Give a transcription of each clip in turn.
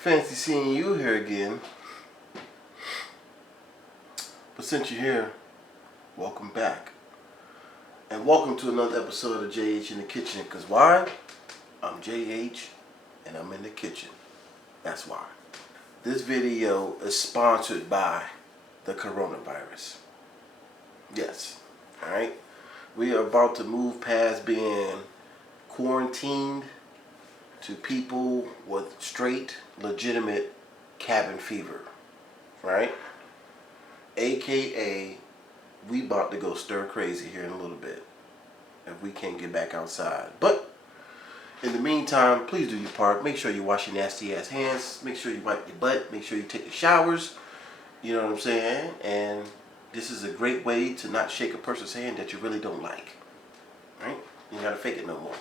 Fancy seeing you here again. But since you're here, welcome back. And welcome to another episode of JH in the Kitchen. Because why? I'm JH and I'm in the kitchen. That's why. This video is sponsored by the coronavirus. Yes. Alright? We are about to move past being quarantined to people with straight, legitimate cabin fever. Right? AKA, we about to go stir crazy here in a little bit if we can't get back outside. But in the meantime, please do your part. Make sure you wash your nasty ass hands. Make sure you wipe your butt. Make sure you take your showers. You know what I'm saying? And this is a great way to not shake a person's hand that you really don't like. Right? You gotta fake it no more.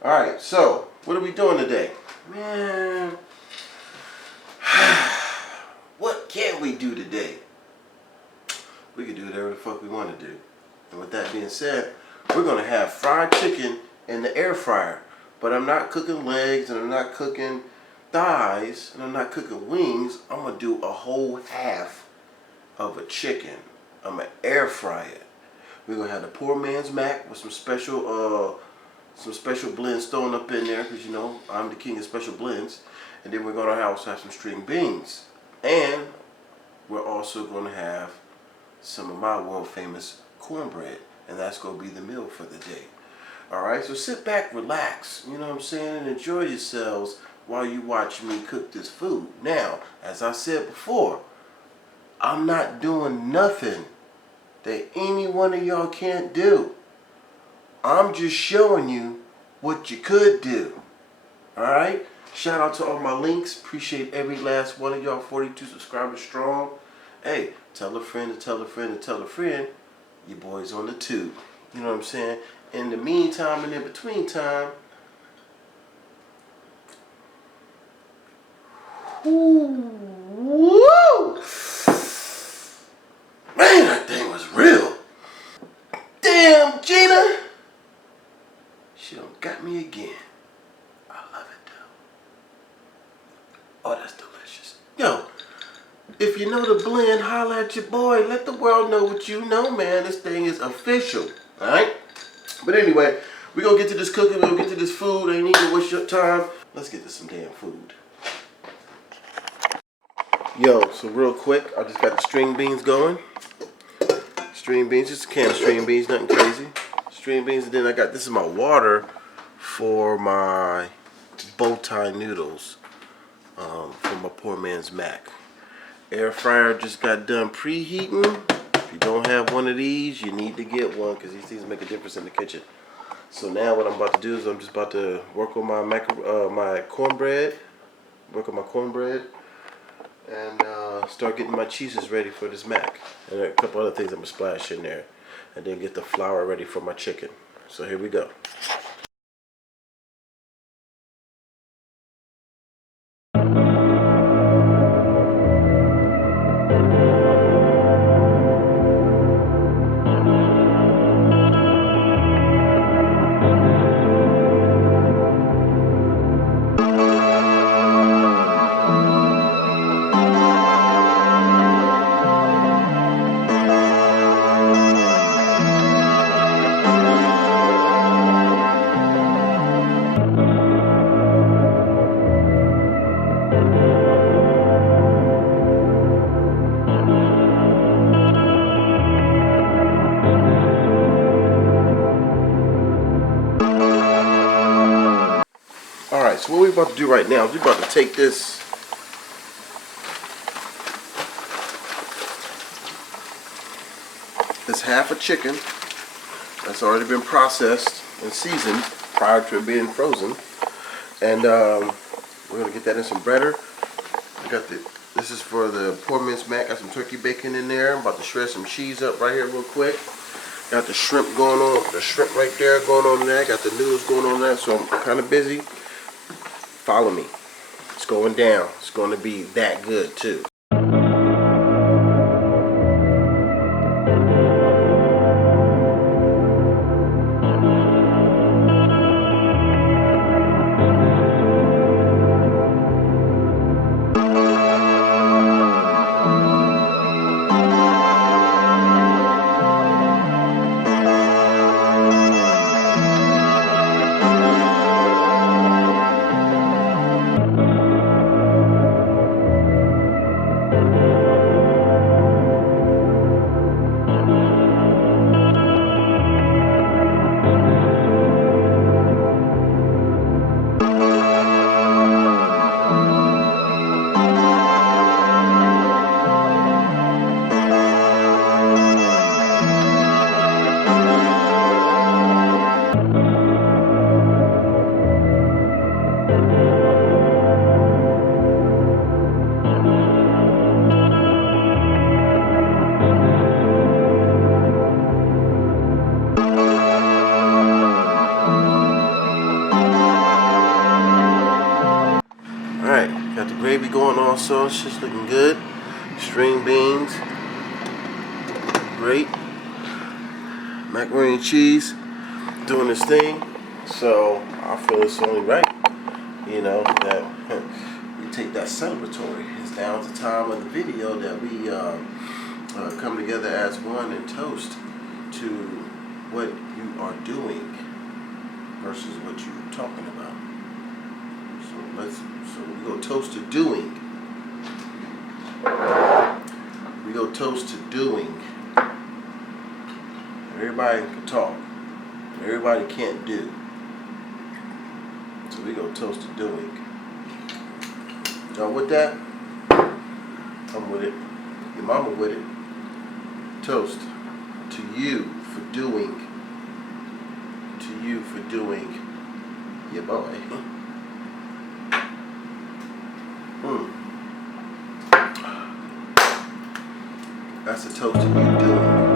Alright, so what are we doing today? Man, what can we do today? We can do whatever the fuck we want to do. And with that being said, we're going to have fried chicken in the air fryer. But I'm not cooking legs, and I'm not cooking thighs, and I'm not cooking wings. I'm going to do a whole half of a chicken. I'm going to air fry it. We're going to have the poor man's mac with some special blends thrown up in there, because you know I'm the king of special blends. And then we're going to also have some string beans. And we're also going to have some of my world famous cornbread, and that's going to be the meal for the day. Alright, so sit back, relax, you know what I'm saying, and enjoy yourselves while you watch me cook this food. Now, as I said before, I'm not doing nothing that any one of y'all can't do. I'm just showing you what you could do. Alright, shout out to all my links. Appreciate every last one of y'all. 42 subscribers strong. Hey, tell a friend to tell a friend to tell a friend. Your boy's on the tube. You know what I'm saying? In the meantime and in between time, woo! Man, that thing was real. Damn, Gina. She done got me again. I love it though. Oh, that's delicious. Yo. If you know the blend, holla at your boy. Let the world know what you know, man. This thing is official. Alright? But anyway, we're going to get to this cooking. We're going to get to this food. I ain't need to waste your time. Let's get to some damn food. Yo, so real quick, I just got the string beans going. String beans, just a can of string beans, nothing crazy. String beans, and then I got, this is my water for my bow tie noodles from my poor man's mac. Air fryer just got done preheating. If you don't have one of these, you need to get one because these things make a difference in the kitchen. So now what I'm about to do is I'm just about to work on my cornbread, and start getting my cheeses ready for this mac. And a couple other things I'm gonna splash in there, and then get the flour ready for my chicken. So here we go. Alright, so what we're about to do right now is we're about to take this half a chicken that's already been processed and seasoned prior to it being frozen, and we're gonna get that in some breader. I got this is for the poor man's mac. Got some turkey bacon in there. I'm about to shred some cheese up right here real quick. Got the shrimp going on, the shrimp right there going on there. Got the noodles going on there, so I'm kind of busy. Follow me. It's going down. It's going to be that good too. Got the gravy going also. It's just looking good. String beans. Great. Macaroni and cheese. Doing this thing. So I feel it's only right, you know, that we take that celebratory. It's now the time of the video that we come together as one and toast to what you are doing versus what you're talking about. So we go toast to doing. We go toast to doing. Everybody can talk. Everybody can't do. So we go toast to doing. Now with that, I'm with it. Your mama with it. Toast to you for doing. To you for doing. Yeah, boy. That's a toast to you doing.